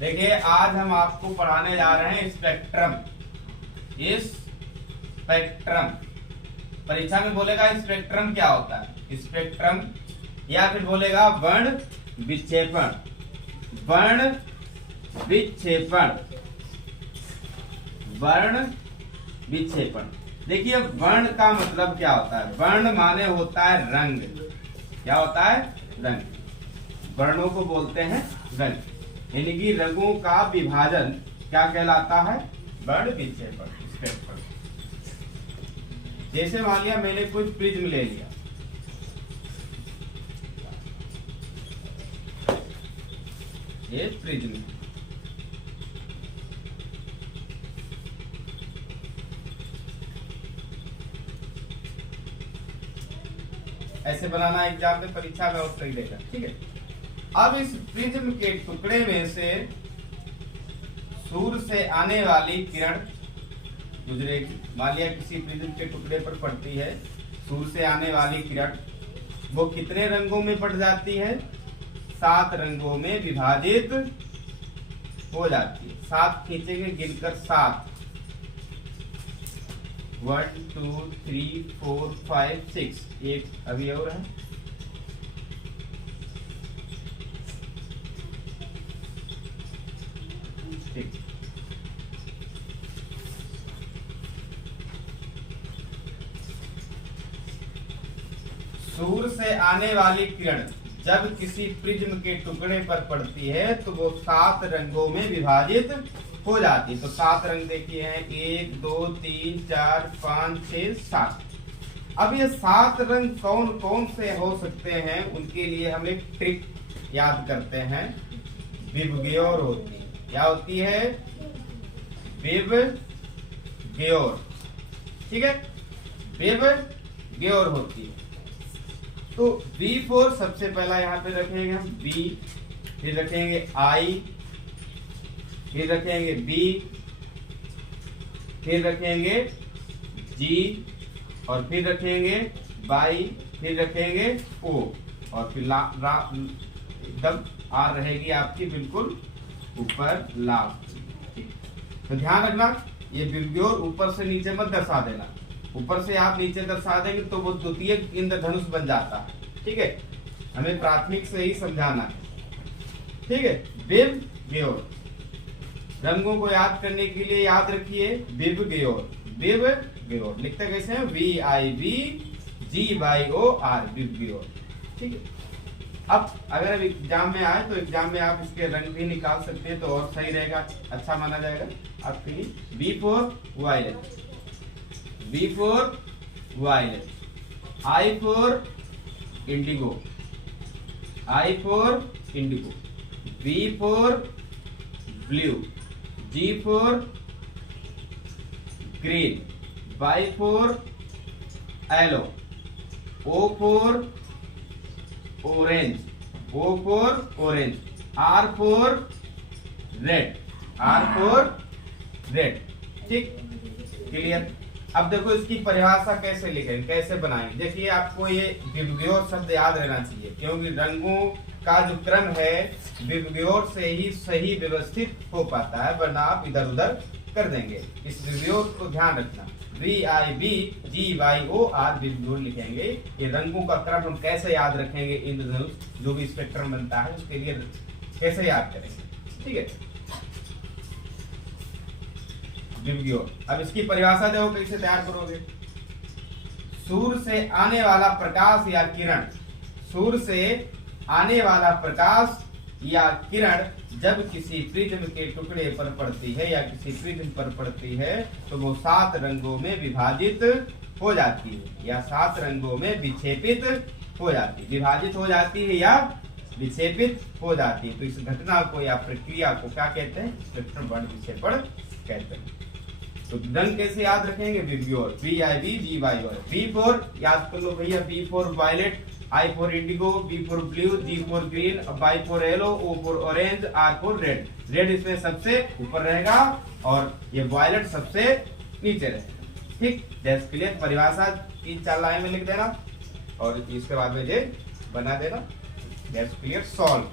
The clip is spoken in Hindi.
देखिए आज हम आपको पढ़ाने जा रहे हैं स्पेक्ट्रम। इस स्पेक्ट्रम परीक्षा में बोलेगा स्पेक्ट्रम क्या होता है, स्पेक्ट्रम, या फिर बोलेगा वर्ण विक्षेपण। वर्ण विक्षेपण, वर्ण विक्षेपण। देखिए वर्ण का मतलब क्या होता है। वर्ण माने होता है रंग। क्या होता है? रंग। वर्णों को बोलते हैं रंग, यानी कि रंगों का विभाजन क्या कहलाता है? वर्ण विक्षेपण, स्पेक्ट्रम। जैसे मान लिया मैंने कोई प्रिज्म ले लिया, ये प्रिज्म, ऐसे बनाना एग्जाम में, परीक्षा में और सही रहेगा। ठीक है। अब इस प्रिज्म के टुकड़े में से सूर्य से आने वाली किरण गुजरेगी। मान लिया किसी प्रिज्म के टुकड़े पर पड़ती है सूर्य से आने वाली किरण, वो कितने रंगों में पड़ जाती है? 7 रंगों में विभाजित हो जाती है। 7 खींचेंगे गिनकर, 7। 1 2 3 4 5 6। एक अभी और है, ठीक। सूर्य से आने वाली किरण जब किसी प्रिज्म के टुकड़े पर पड़ती है तो वो 7 रंगों में विभाजित हो जाती है। तो 7 रंग देखिए हैं, 1 2 3 4 5 6 7। अब ये 7 रंग कौन कौन से हो सकते हैं, उनके लिए हम एक ट्रिक याद करते हैं। विबग्योर होती है। क्या होती है? विबग्योर। ठीक है, विबग्योर होती है। तो V4 सबसे पहला यहाँ पे रखेंगे हम B, फिर रखेंगे I, फिर रखेंगे B, फिर रखेंगे G, और फिर रखेंगे Y, फिर रखेंगे O, और फिर एकदम R रहेगी आपकी बिल्कुल ऊपर लास्ट। तो ध्यान रखना, ये विबग्योर ऊपर से नीचे मत दर्शा देना। ऊपर से आप नीचे दर्शा देंगे तो वो द्वितीय इंद्रधनुष बन जाता है। ठीक है, हमें प्राथमिक से ही समझाना है। ठीक है, विबग्योर। रंगों को याद करने के लिए याद रखिए विबग्योर। विबग्योर लिखते कैसे हैं? VIBGYOR, VIBGYOR. ठीक है। अब अगर एग्जाम में आए तो एग्जाम में आप इसके रंग भी निकाल सकते हैं तो और सही रहेगा, अच्छा माना जाएगा आपके लिए। V4 violet, V4 violet, I4 indigo, I4 indigo, B4 blue, G4 green, Y4 yellow, O4 orange, O4 orange, R4 red, R4 red. ठीक, क्लियर। अब देखो इसकी परिभाषा कैसे लिखेंगे, कैसे बनाएंगे। देखिए आपको ये विबग्योर शब्द याद रहना चाहिए, क्योंकि रंगों का जो क्रम है विबग्योर से ही सही व्यवस्थित हो पाता है, वरना आप इधर उधर कर देंगे। इस विबग्योर को ध्यान रखना। VIBGYOR विबग्योर लिखेंगे। ये रंगों का क्रम हम कैसे याद रखेंगे, इंद्रधनुष जो भी स्पेक्ट्रम बनता है उसके लिए कैसे याद करेंगे। ठीक है, विबग्योर। अब इसकी परिभाषा देखो कैसे तैयार करोगे। सूर्य से आने वाला प्रकाश या किरण, सूर्य से आने वाला प्रकाश या किरण जब किसी प्रिज्म के टुकड़े पर पड़ती है या किसी प्रिज्म पर पड़ती है तो वो 7 रंगों में विभाजित हो जाती है या 7 रंगों में विक्षेपित हो जाती है। विभाजित हो जाती है या विक्षेपित हो जाती है। तो इस घटना को या प्रक्रिया को क्या कहते हैं? स्पेक्ट्रम वर्ण विक्षेपण कहते हैं। तो रंग कैसे याद रखेंगे? VIBGYOR, VIBGYOR। V4 याद कर लो भैया, V4 violet, I4 indigo, B4 blue, G4 green, Y4 yellow, O4 orange, R4 red. Red इसमें सबसे ऊपर रहेगा और ये वायलेट सबसे नीचे रहेगा। ठीक, दैट्स क्लियर। परिभाषा 3-4 लाइन में लिख देना और इसके बाद में ये बना देना। That's clear. सॉल्व।